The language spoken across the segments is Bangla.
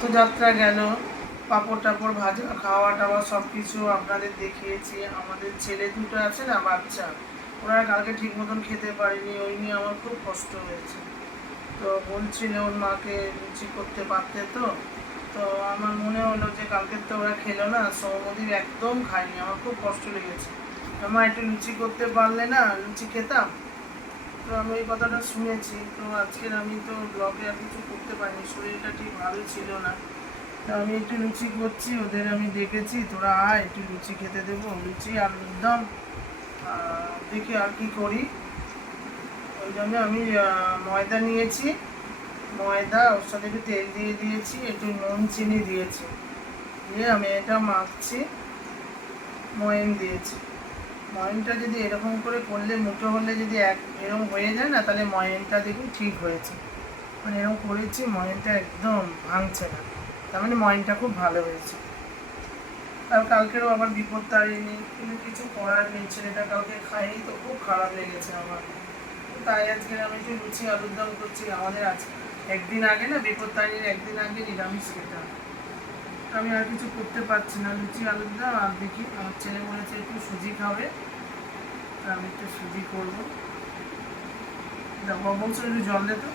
পথযাত্রা গেল, পাঁপড় টাপড় ভাজা খাওয়া টাওয়া সব কিছু আপনাদের দেখিয়েছি। আমাদের ছেলে দুটো আছে না, বাচ্চা, ওরা কালকে ঠিক মতন খেতে পারেনি, ওই নিয়ে আমার খুব কষ্ট হয়েছে। তো বলছিল ওর মাকে লুচি করতে পারতে, তো তো আমার মনে হলো যে কালকে তো ওরা খেলো না, সৌমদীপ একদম খায়নি, আমার খুব কষ্ট লেগেছে। মা একটু লুচি করতে পারলে না, লুচি খেতাম। তো আমি ওই কথাটা শুনেছি। তো আজকের আমি তো ব্লগে আর কিছু করতে পারিনি, শরীরটা ঠিক ভালো ছিল না। তো আমি একটু লুচি করছি, ওদের আমি দেখেছি, তোরা আয় একটু লুচি খেতে দেবো, লুচি আর একদম দেখি আর কি করি। ওই জন্য আমি ময়দা নিয়েছি, ময়দা ওর সাথে একটু তেল দিয়ে দিয়েছি, একটু নুন চিনি দিয়েছি, দিয়ে আমি এটা মাখছি, ময়ান দিয়েছি। ময়ানটা যদি এরকম করে করলে, মুঠো হলে যদি এরকম হয়ে যায় না, তাহলে ময়ানটা দেখুন ঠিক হয়েছে। মানে এরকম করেছি, ময়ানটা একদম ভাঙছে না, তার মানে ময়ানটা খুব ভালো হয়েছে। আর কালকেরও আবার বিপদ তাড়িনি, কিন্তু কিছু করার নেই, ছেলেটা কালকে খাইনি, তো খুব খারাপ লেগেছে আমার। তাই আজকে আমি একটু লুচি আলুর দম করছি। আমাদের আজকে একদিন আগে না, বিপদ তাড়ির একদিন আগে নিরামিষ খেতাম। আমি আর কিছু করতে পারছি না, লুচি আলুর দম। আর দেখি আমার ছেলে বলেছে একটু সুজি খাবে, আমি একটু সুজি করবো। বলছো একটু জল দে তো।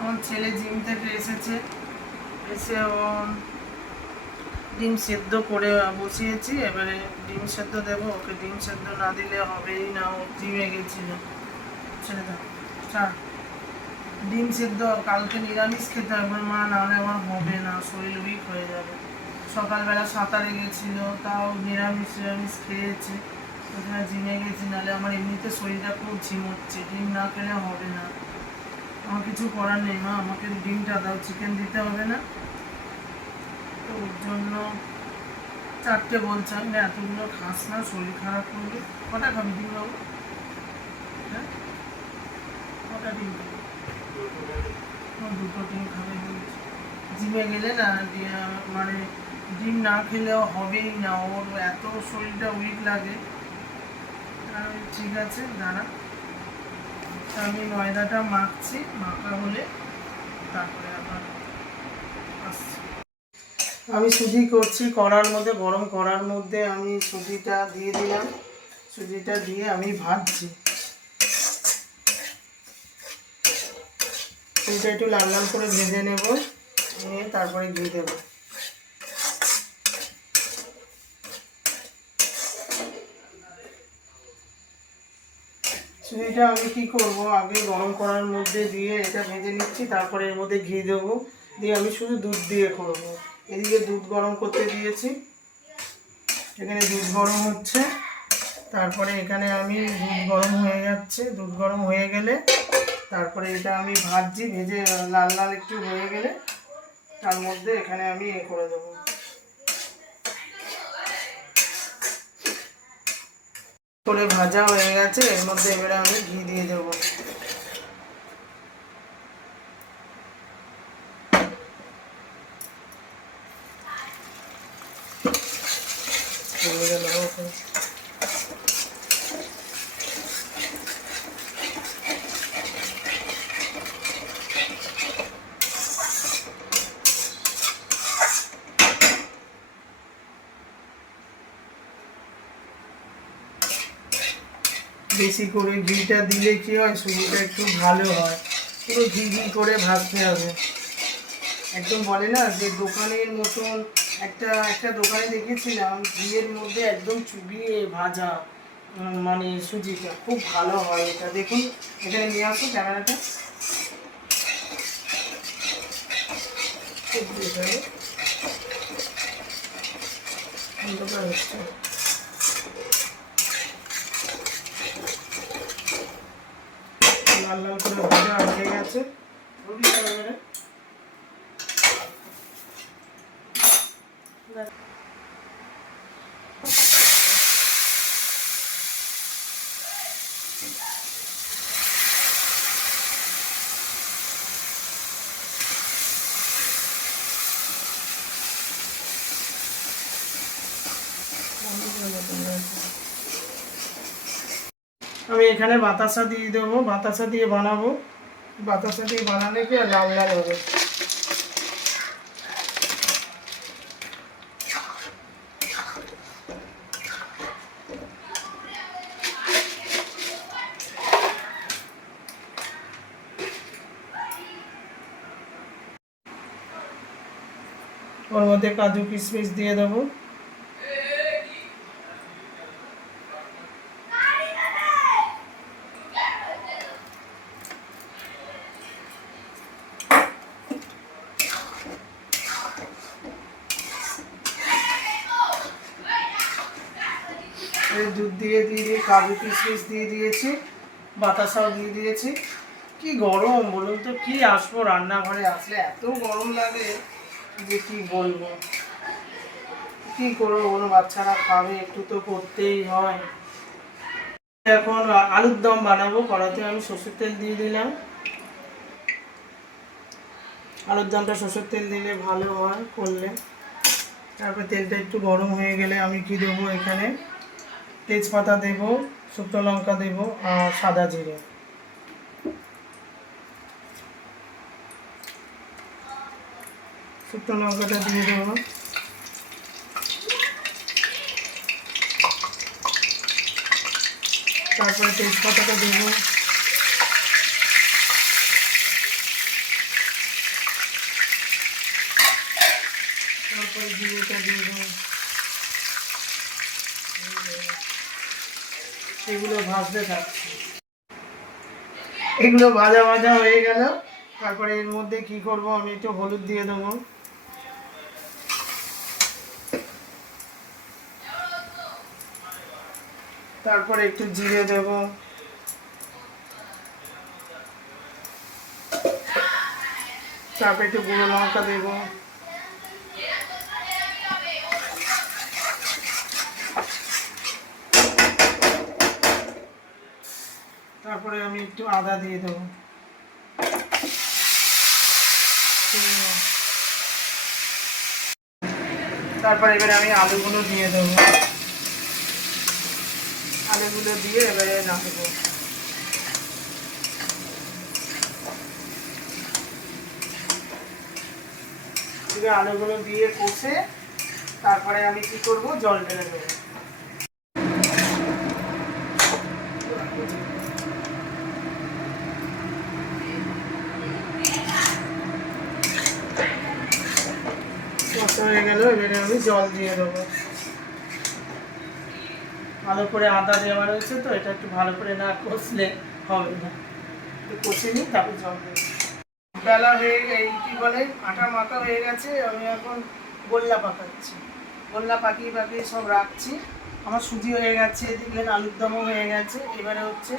আমার ছেলে জিম থেকে এসেছে, এসে ও ডিম সেদ্ধ করে বসিয়েছি, এবারে ডিম সেদ্ধ দেবো ওকে। ডিম সেদ্ধ না দিলে হবেই না, ও জিমে গেছিল। ছেড়ে দাও, চা। ডিম সেদ্ধ কালকে নিরামিষ খেতে হবে মা, নাহলে আমার হবে না, শরীর উইক হয়ে যাবে। সকালবেলা সাঁতারে গেছিল, তাও নিরামিষ খেয়েছে, ওখানে জিমে গেছি, নাহলে আমার এমনিতে শরীরটা খুব ঝিমোচ্ছে, ডিম না খেলে হবে না। আমার কিছু করার নেই মা, আমাকে ডিমটা দাও, চিকেন দিতে হবে না। তো ওর জন্য 4টে বলছে, আমি এতগুলো খাস না, শরীর খারাপ করবে। কটা খাবি ডিম বাবু? হ্যাঁ, কটা ডিম খাবি? 2টো ডিম খাবে বলছে। জিমে গেলে না মানে ডিম না খেলেও হবেই না, ওর এত শরীরটা উইক লাগে। ঠিক আছে দাঁড়া, আমি ময়দাটা মাখছি, মাখা হলে তারপরে আবার আসছি। আমি সুজি করছি, কড়ার মধ্যে, গরম কড়ার মধ্যে আমি সুজিটা দিয়ে দিলাম, সুজিটা দিয়ে আমি ভাজছি। সুজিটা একটু লাল লাল করে ভেজে নেব, নিয়ে তারপরে ঘি দেবো। সুজিটা আমি কি করব, আগে গরম করার মধ্যে দিয়ে এটা ভেজে নিচ্ছি, তারপরে এর মধ্যে ঘি দেবো, দিয়ে আমি শুধু দুধ দিয়ে করবো। এদিকে দুধ গরম করতে দিয়েছি, এখানে দুধ গরম হচ্ছে। তারপরে এখানে আমি দুধ গরম হয়ে যাচ্ছে, দুধ গরম হয়ে গেলে তারপরে এটা আমি ভাজছি, ভেজে লাল লাল একটু হয়ে গেলে তার মধ্যে এখানে আমি করে দেবো। করে ভাজা হয়ে গেছে, এর মধ্যে এবারে আমি ঘি দিয়ে দেবো। বেশি করে ঘিটা দিলে কি হয়, সুজিটা একটু ভালো হয়। পুরো ঘি ঘি করে ভাজতে হবে, একদম বলে না যে দোকানের মতন। একটা একটা দোকানে দেখেছিলাম, ঘিয়ের মধ্যে একদম চুবিয়ে ভাজা, মানে সুজিটা খুব ভালো হয়। এটা দেখুন, এখানে নিয়ে আসো ক্যামেরাটা, খুব অন্ধকার হচ্ছে। লাল লাল করে ভাজা হয়ে গেছে, রুটি খাবে। আমি এখানে বাতাসা দিয়ে দেবো, বাতাসা দিয়ে বানাবো, বাতাসা দিয়ে বানালে কি লাল লাল হবে। ওর মধ্যে কাজু কিশমিশ দিয়ে দেবো। দুধ দিয়ে কাজু কিশমিশ দিয়ে দিয়েছি, বাতাসাও দিয়ে দিয়েছি। কি গরম বলুন তো, কি আসবো রান্নাঘরে, আসলে এত গরম লাগে যে কি বলবো। কি করবো বলো, বাচ্চারা খাবে, একটু তো করতেই হয়। এখন আলুর দম বানাবো। কড়াতে আমি সরষের তেল দিয়ে দিলাম। আলুর দমটা সরষের তেল দিলে ভালো হয় করলে। তারপর তেলটা একটু গরম হয়ে গেলে আমি কি দেবো এখানে, তেজপাতা দেব, শুকনো লঙ্কা দেব আর সাদা জিরে। শুকনো লঙ্কাটা দিয়ে দেবো, তারপরে তেজপাতাটা দেবো, তারপরে জিরেটা দিয়ে দেবো। এগুলো ভাজতে থাকছি। এগুলো ভাজা ভাজা হয়ে গেল। তারপরে এর মধ্যে কি করব, আমি একটু হলুদ দিয়ে দেবো, তারপরে একটু জিরে দেব, তারপরে একটু গুঁড়ো লঙ্কা দেব, তারপরে আমি একটু আদা দিয়ে দেবো। তারপরে এবারে আমি আলুগুলো দিয়ে দেবো। আলুগুলো দিয়ে এবারে নাড়বো। আলুগুলো দিয়ে কষে তারপরে আমি কি করব, জল ঢেলে দেবো। কষা হয়ে গেল, এবারে আমি জল দিয়ে দেবো। ভালো করে আদা দেওয়া রয়েছে তো, এটা একটু ভালো করে না কষলে হবে না। একটু কষে নিই, তারপর জল দেবো। বেলা হয়ে এই কি বলে, আটা মাখা হয়ে গেছে। আমি এখন গোল্লা পাকাচ্ছি। গোল্লা পাকিয়ে সব রাখছি। আমার সুজি হয়ে গেছে, দেখলেন আলুর দমও হয়ে গেছে। এবারে হচ্ছে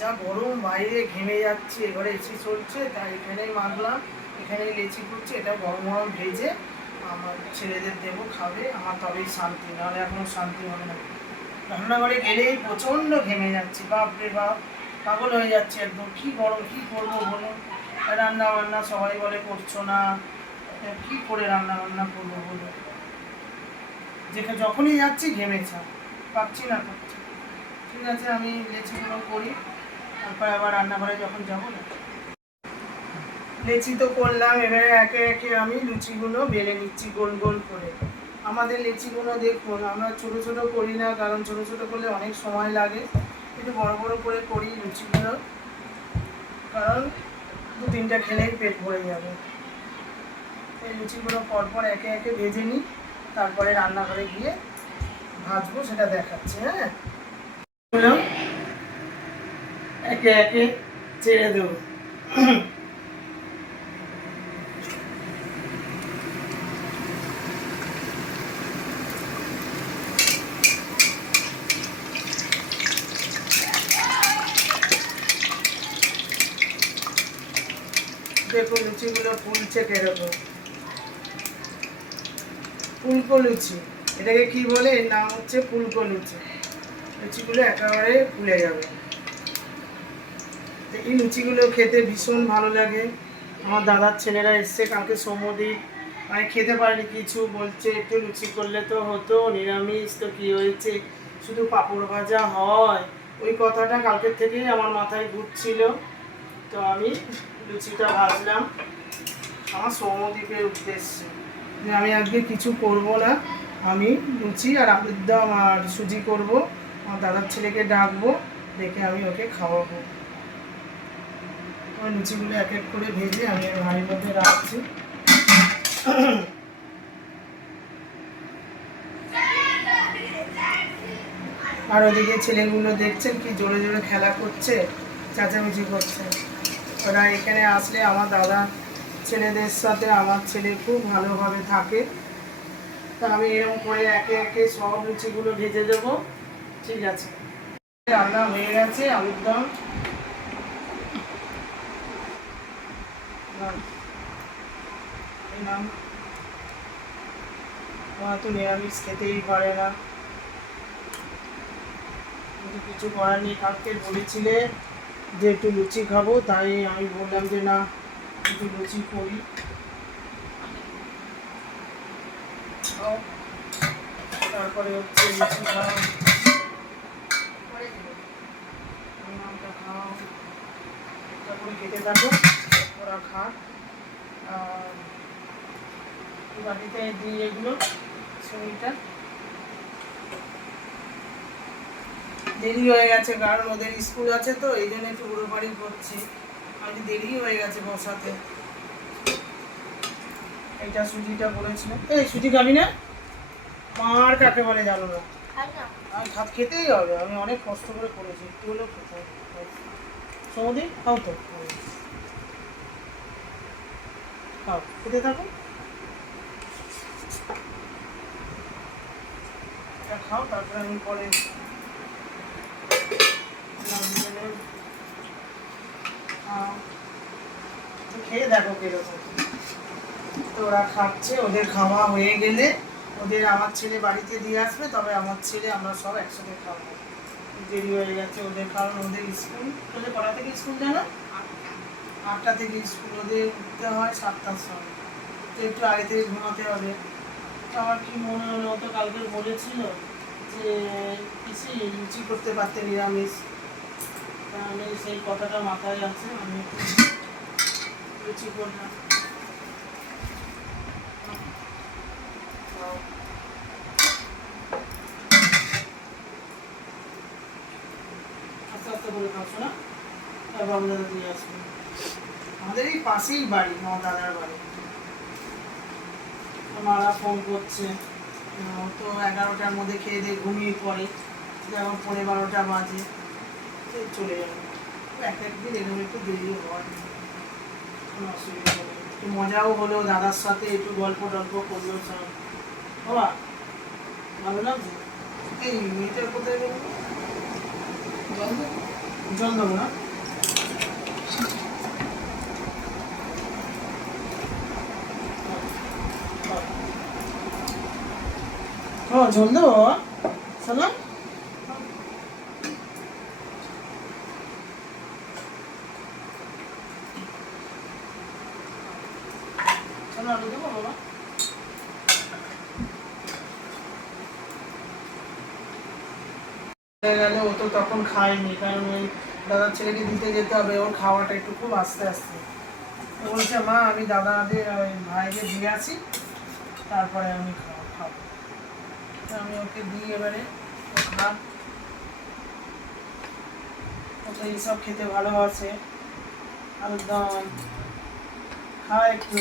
যা গরম, বাইরে ঘেমে যাচ্ছি, এবারে এসি চলছে, তাই এখানেই মাখলাম, এখানেই লেচি করছি। এটা গরম গরম ভেজে আমার ছেলেদের দেবো, খাবে। আমার তবেই শান্তি, নাহলে এখনো শান্তি হবে না। রান্নাঘরে গেলেই প্রচণ্ড ঘেমে যাচ্ছি, বাপরে বাপ, পাগল হয়ে যাচ্ছে একদম। কি গরম, কি করবো বলুন। রান্না বান্না সবাই বলে করছো না, কি করে রান্না বান্না করবো বলো। যখনই যাচ্ছি ঘেমেছা, পাচ্ছি না করছি। ঠিক আছে, আমি লেচিগুলো করি, তারপর আবার রান্নাঘরে যখন যাবো না। লেচি তো করলাম, এবারে একে একে আমি লুচিগুলো বেলে নিচ্ছি গোল গোল করে। আমাদের লেচিগুলো দেখুন, আমরা ছোটো ছোটো করি না, কারণ ছোটো ছোটো করলে অনেক সময় লাগে। একটু বড় বড় করে করি লুচিগুলো, কারণ 2-3টা খেলেই পেট ভরে যাবে। এই লুচিগুলো পরপর একে একে ভেজে নিই, তারপরে রান্নাঘরে গিয়ে ভাজবো, সেটা দেখাচ্ছি। হ্যাঁ, একে একে ছেড়ে দেবো। দেখো লুচিগুলো ফুলছে কিরকম, ফুলকো লুচি। এটাকে কি বলে, এর নাম হচ্ছে ফুলকো লুচি। লুচিগুলো একেবারে ফুলে যাবে। এই লুচিগুলো খেতে ভীষণ ভালো লাগে। আমার দাদার ছেলেরা এসছে কালকে, সৌম্যদীপ, মানে খেতে পারেনি কিছু, বলছে একটু লুচি করলে তো হতো, নিরামিষ তো কী হয়েছে, শুধু পাঁপড় ভাজা হয়। ওই কথাটা কালকের থেকেই আমার মাথায় ঘুরছিল, তো আমি লুচিটা ভাজলাম আমার সৌম্যদীপের উদ্দেশ্যে। আমি আজকে কিছু করব না, আমি লুচি আর আলুর দম আর সুজি করব। আমার দাদার ছেলেকে ডাকবো, ডেকে আমি ওকে খাওয়াবো। লুচিগুলো এক এক করে ভেজে আমি হাঁড়ির মধ্যে রাখছি। আর ওদিকে ছেলেগুলো দেখছেন কি জোরে জোরে খেলা করছে, চেঁচামেচি করছে। ওরা এখানে আসলে আমার দাদা ছেলেদের সাথে আমার ছেলে খুব ভালোভাবে থাকে। তা আমি এরকম করে একে একে সব লুচিগুলো ভেজে দেবো। ঠিক আছে, রান্না হয়ে গেছে আলুর দম। আমার তো নিরামিষ খেতেই পারে না, কিন্তু কিছু করার নেই। কালকে বলেছিলে যে একটু লুচি খাবো, তাই আমি বললাম যে না, একটু লুচি করি। তারপরে হচ্ছে লুচি খাও, খাও, তারপরে খেতে থাকো, ওরা খাক। বাটিতে দিই এগুলো, শরীরটা দেরি হয়ে গেছে কারণ ওদের স্কুল আছে, তো এই জন্য একটু হুড়োপাড়ি করছি। আমি দেরি হয়ে গেছে বসাতে। এইটা সুজিটা বলেছিল, এই সুজি খাবি না? মার কাকে বলে জানো না? আমি ভাত খেতেই হবে, আমি অনেক কষ্ট করে করেছি, একটু হলেও খেতে হবে। সৌদি খাও তো, খাও, খেতে থাকো, এটা খাও, তারপরে আমি পরে খেয়ে দেখো কিরকম। তো ওরা খাচ্ছে, ওদের খাওয়া হয়ে গেলে ওদের আমার ছেলে বাড়িতে দিয়ে আসবে, তবে আমার ছেলে আমরা সব একসাথে খাবো। দেরি হয়ে গেছে ওদের, কারণ ওদের স্কুল ওদের কটা থেকে স্কুল জানো? 8টা থেকে স্কুল, ওদের উঠতে হয় 7টার সময়, তো একটু আগে থেকে ঘুমাতে হবে। তো আমার কি মনে হলো, তো কালকে বলেছিল যে কিছু লুচি করতে পারতে নিরামিষ, তাহলে সেই কথাটা মাথায় আছে, আমি লুচি করলাম। আস্তে আস্তে করে খাচ্ছো না, তার বাবু দাদা দিয়ে আসবে। আমাদের এই পাশেই বাড়ি, আমার দাদার বাড়ি। মারা ফোন করছে, তো 11টার মধ্যে খেয়ে দিয়ে ঘুমিয়ে পড়ে, যেমন 11:15 বাজে, চলে যাবে। এক একদিন এরকম একটু দেরি হয়, কোনো অসুবিধা নেই। একটু মজাও হলো, দাদার সাথে একটু গল্প টল্প করলো সব। বাবা ভালো লাগছে। এই মেয়েটার কোথায় গেল? জল দেবো না? ও জল দেবো শোনা? শোনা আলু দেবো বাবা? গেল, ও তো তখন খায়নি, কারণ ওই দাদার ছেলেকে দিতে যেতে হবে, ওর খাওয়াটা একটু খুব আস্তে আস্তে। তো বলছে মা আমি দাদাদের ওই ভাইকে দিয়ে আসি, তারপরে আমি খাবো। তো আমি ওকে দিই, এবারে ও খা, ওকে এইসব খেতে ভালোবাসে। আলুর দম খা, একটু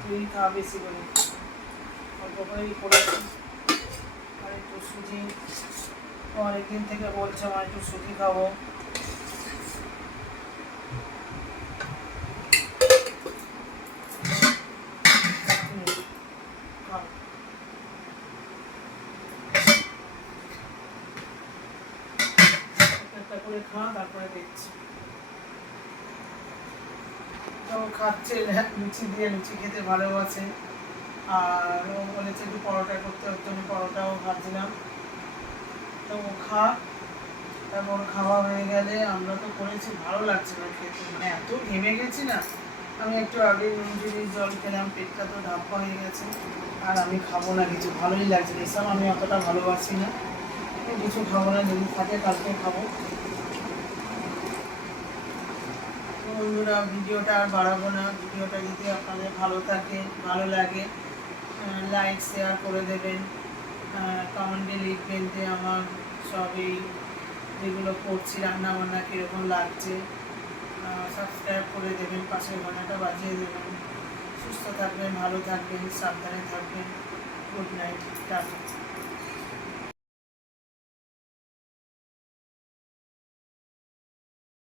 তুই খা বেশি করে, অল্প করেই করেছি। আর একটু সুজি, ও অনেকদিন থেকে বলছে আমার একটু সুজি খাবো। একটা করে খা, তারপরে দেখছি। তো খাচ্ছে লুচি দিয়ে, লুচি খেতে ভালোবাসে। আর ও বলেছে একটু পরোটা করতে, ওর জন্য পরোটাও ভাবছিলাম। তো ও খা, তারপর খাওয়া হয়ে গেলে, আমরা তো করেছি, ভালো লাগছে না খেতে, মানে এত ঘেমে গেছি না। আমি একটু আগে নুন চিনির জল খেলাম, পেটটা তো ধাপ্পা হয়ে গেছে। আর আমি খাবো না কিছু, ভালোই লাগছে না, এসব আমি অতটা ভালোবাসি না। কিছু খাবো না, যদি থাকে কালকে খাবো। বন্ধুরা ভিডিওটা আর বাড়াবো না, ভিডিওটা যদি আপনাদের ভালো থাকে, ভালো লাগে, লাইক শেয়ার করে দেবেন, কমেন্টে লিখবেন যে আমার সবই যেগুলো করছি রান্নাবান্না কীরকম লাগছে, সাবস্ক্রাইব করে দেবেন, পাশের ঘন্টাটা বাজিয়ে দেবেন। সুস্থ থাকবেন, ভালো থাকবেন, সাবধানে থাকবেন। Good night, tata.